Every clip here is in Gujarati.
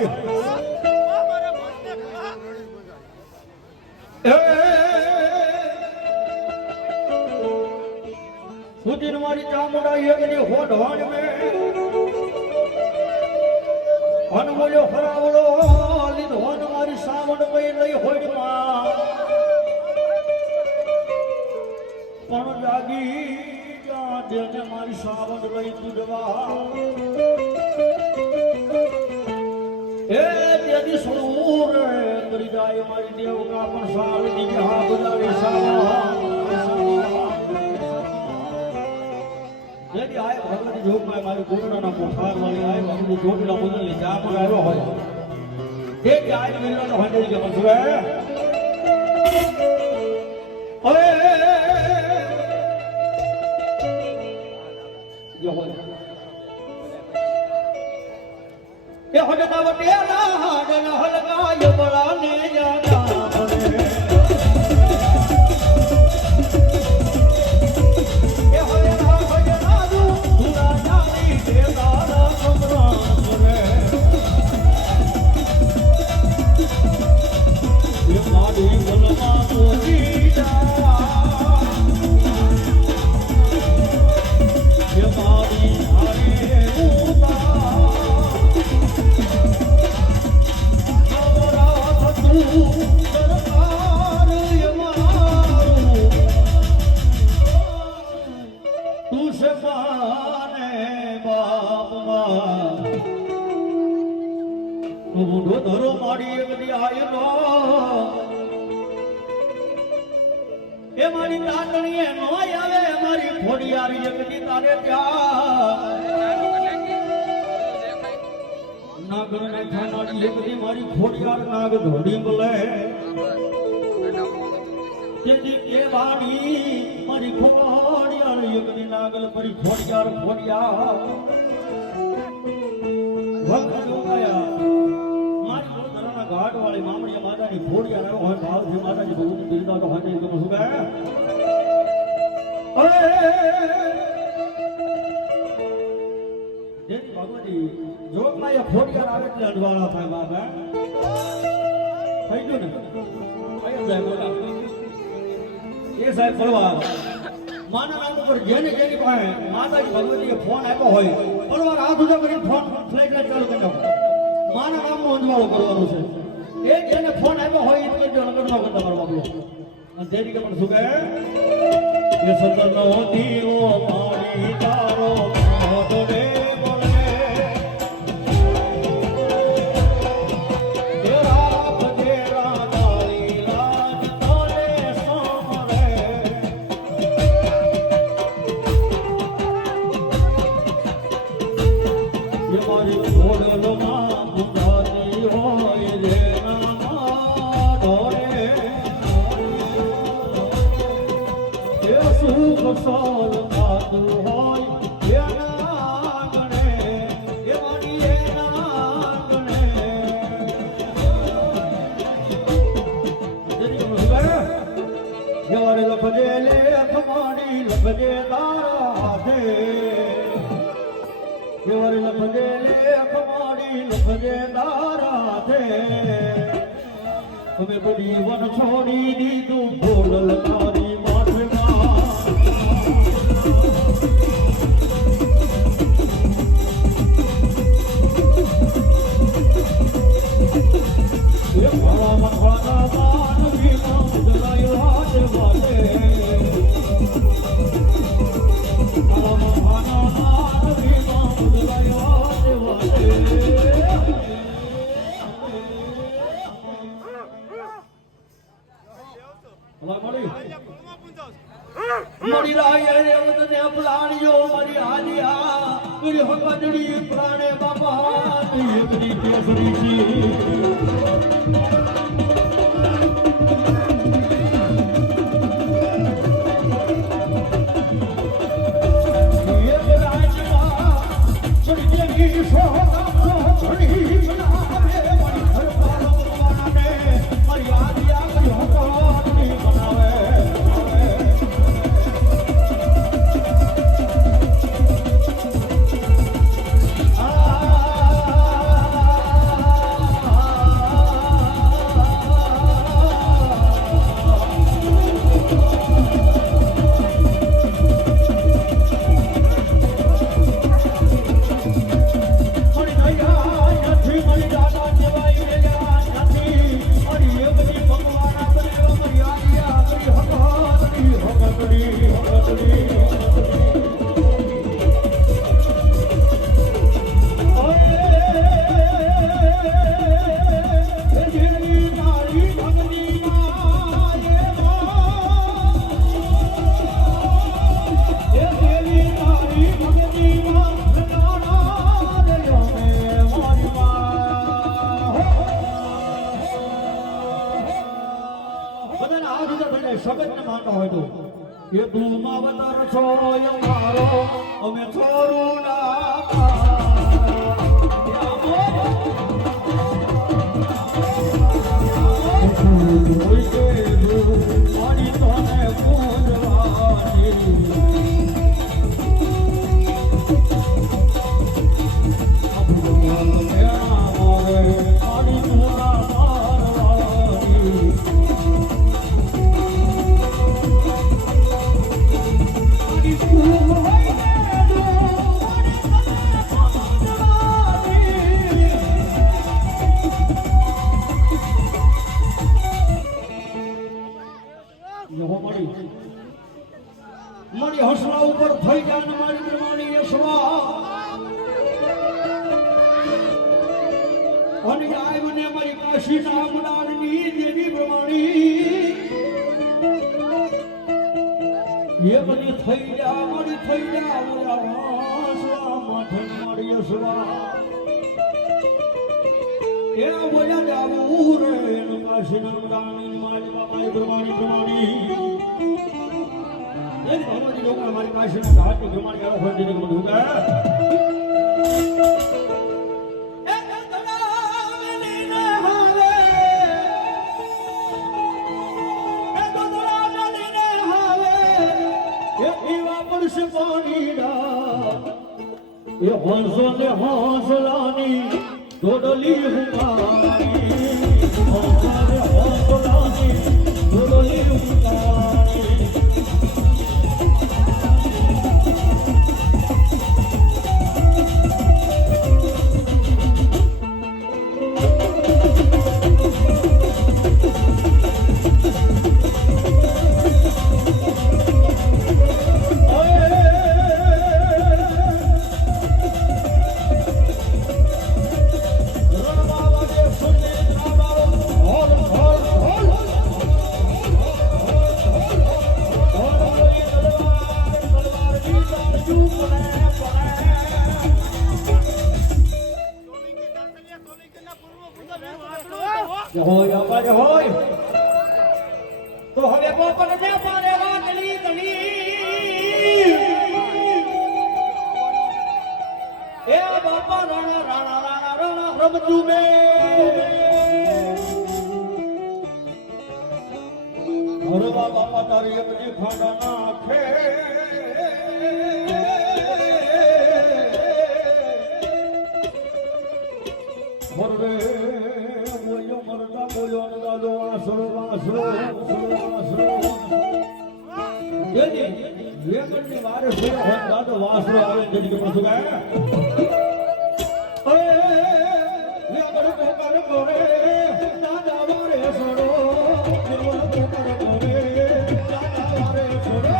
ભાઈ સુધીર મારી ચામુંડા યજ્ઞ હોઢવાણ મે અનમોલ્યો ફરાવડો લીધો મારી સાવણ મય લઈ હોડમાં પણ જાગી જાડે મારી સાવણ લઈ તુડવા એ તેદી સુર કરી જાય મારી દેવકા પણ સાલ દીજે હા બજારે સાવા જેથી આય ભગવતી જોગમાં મારી ગોરડાના પોખાર વાળી આય ભગવતી જોગના બદલે જા પર આવ્યો હોય જેથી આય મિલવાનો હંડેરી કે મસુરે ઓય જો હોય એ હડતા વટેલા હાડન હલકાય બળાને જાના મને એ હડતા વટેલા દુરા જાની દે તારા કમરા મને એ માડી ગલમાં મોજી જા એ માડી હારે ઉતા ધરો માડી એકદી આયલો એ મારી તાતણીએ નો આવે મારી ખોડિયારી એકદી તારે ત્યાં નાગર ને ખાનાડી એકદી મારી ખોડિયાર નાગ ધોડી બોલે જેથી કે વાણી મારી ખોડિયાર એકદી નાગલ પરી ખોડિયાર ખોડિયાર ભગવાન ગયા ઘાટ વાળી મામણીયા માતાની ખોડિયાર આવ્યો હોય ભાવથી માતાજી ભગવતી બિરદા તો હાજર તમે શું કહે જેથી ભગવતી જોગમાં એ ખોડિયાર આવે એટલે અડવાળા થાય બાપ થઈ ગયું ને કઈ જાય બોલા એ સાહેબ ફરવા માના નામ ઉપર જેને જેની પાસે માતાજી ભગવતીએ ફોન આપ્યો હોય ફરવા હાથ ઉજા કરીને ફોન ફ્લાઇટ ચાલુ કરી નાખો માના નામનો અંજવાળો કરવાનો છે એ જેને ફોન આપ્યો હોય એ કે લગન ન કરતા મારો બાપુ અને તેની કે પણ શું કહે એ સતનો દીવો મારી તારો મોઢે બોલે તેરા પગેરા તારી લાજ તોલે સોમરે એ મારી ખોડલમાં બુધાતી હોય રે સોલ માતું હોય એના ગણે એ મારી એના ગણે જવારે લખજે લેખ મારી લખજે તારા હાથે જવારે લખજે લેખ મારી લખજે તારા હાથે તમે બધી વન છોડી દીધું બોલ તારી માથમાં મરી રાય રેવતને પ્રાણિયો મરી આલિયા કરી હકડડી પ્રાણે બાપા તું એકડી કેસરી છી અને સગતને માનતો હોય તો એ તું માવતર છો મારો અમે છોરું ના મારી હસલા ઉપર થઈ જાય મારી પ્રમાણી યશવા અને આય મને મારી કાશી ના મુડાની દેવી પ્રમાણી એ મને થઈ જા મારી થઈ જા હસલા માથે મારી યશવા એ બોલ્યા જાવું રે કાશી ના મુડાની મારી બાબાની પ્રમાણી એક ભગવતી લોકો हमारी काशी में घाट के घुमाने का हो देने को होगा एक दड़ा में लीने हावे एक दड़ा में लीने हावे ये पीवा पर से पानी दा ये हंसो ने हंसलानी डोडली हुमारी हंसो ने हंसलानी डोडली हुमारी હોય અવાજ હોય તો હવે પોપટ ને પારે વાગલી ગણી એ બાપા રાણા રાણા રાણા રાણા રમતું મે હરવા બાપા તારી બધી ખાડા નાખે મરવે બોલ્યો ને દાદો વાસરો વાસરો વાસરો જેની વેગણની વારે ફેરો હોય દાદો વાસરો આવે જેની કે પાછું ગાય ઓય વેગણ કોકર કોરે દાદા વારે સરો વેગણ કોકર કોરે દાદા વારે સરો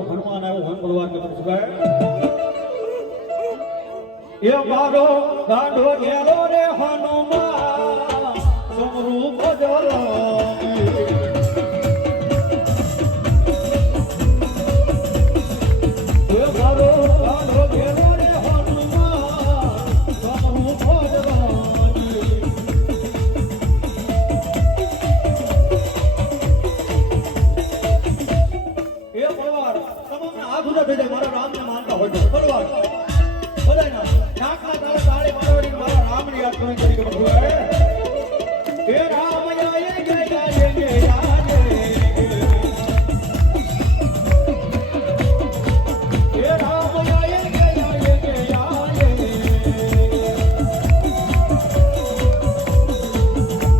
હનુમાન આવ્યો હનુમાન કે એ મારો ગાંડો ઘેરો રે હનુમાન સમરૂ ભજલો એ મારો ગાંડો ઘેરો રે હનુમાન સમરૂ ભજલો એ બળવાર તમામને હાથ ઉડા થઈ જાય મારા રામને માનતા હોય તો બળવાર બધાયના નાખના તારે તાળી મારવાની મારા રામની યાદ કરી તરીકે બોલાવે એ રામ યાય ગયા એ રામ યાય ગયા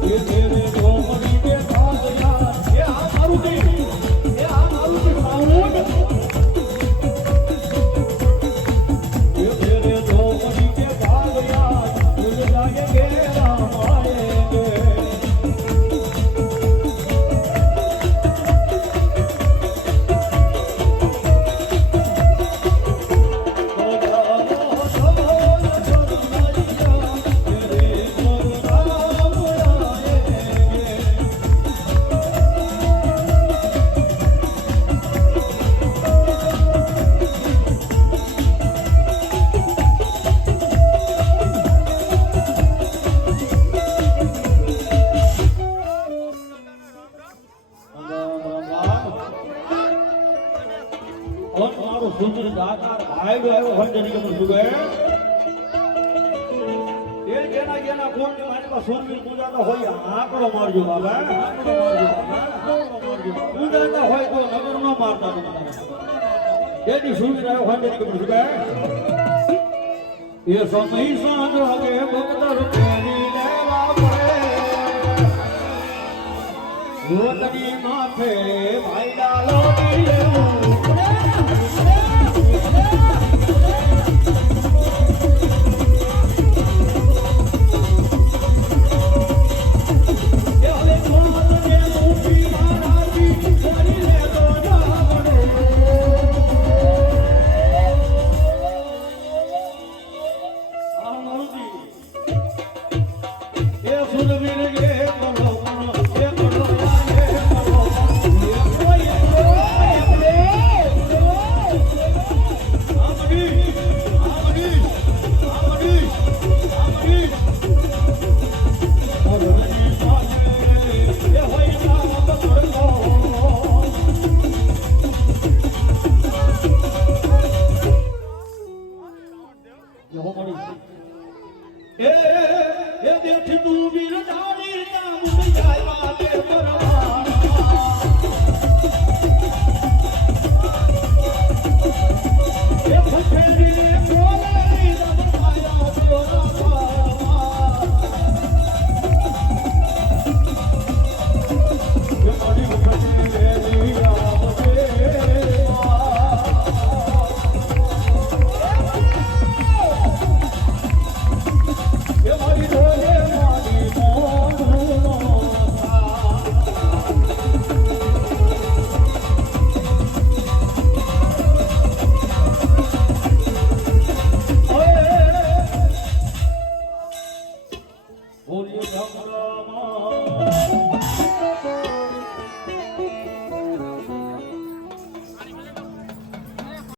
એ દેવે ગોમડી કે ખાયા એ આ મારું દે એ આ મારું સાઉન્ડ એ કોણ મારું સુંદર દાતાર ભાઈ આવ્યો હોય તેની ખબર શું કહે એ જેના જેના કોણની મારી પાસે સુંદરી પૂજાતા હોય આંકડો મારજો બાબા આંકડો મારજો પૂજાતા હોય તો નગર ન મારતા જેની સુંદર આવ્યો હોય તેની ખબર શું કહે એ સમય સાંજ વાગે બગદર પેરી લેવા પડે રોટની માથે ભાઈ ડાલો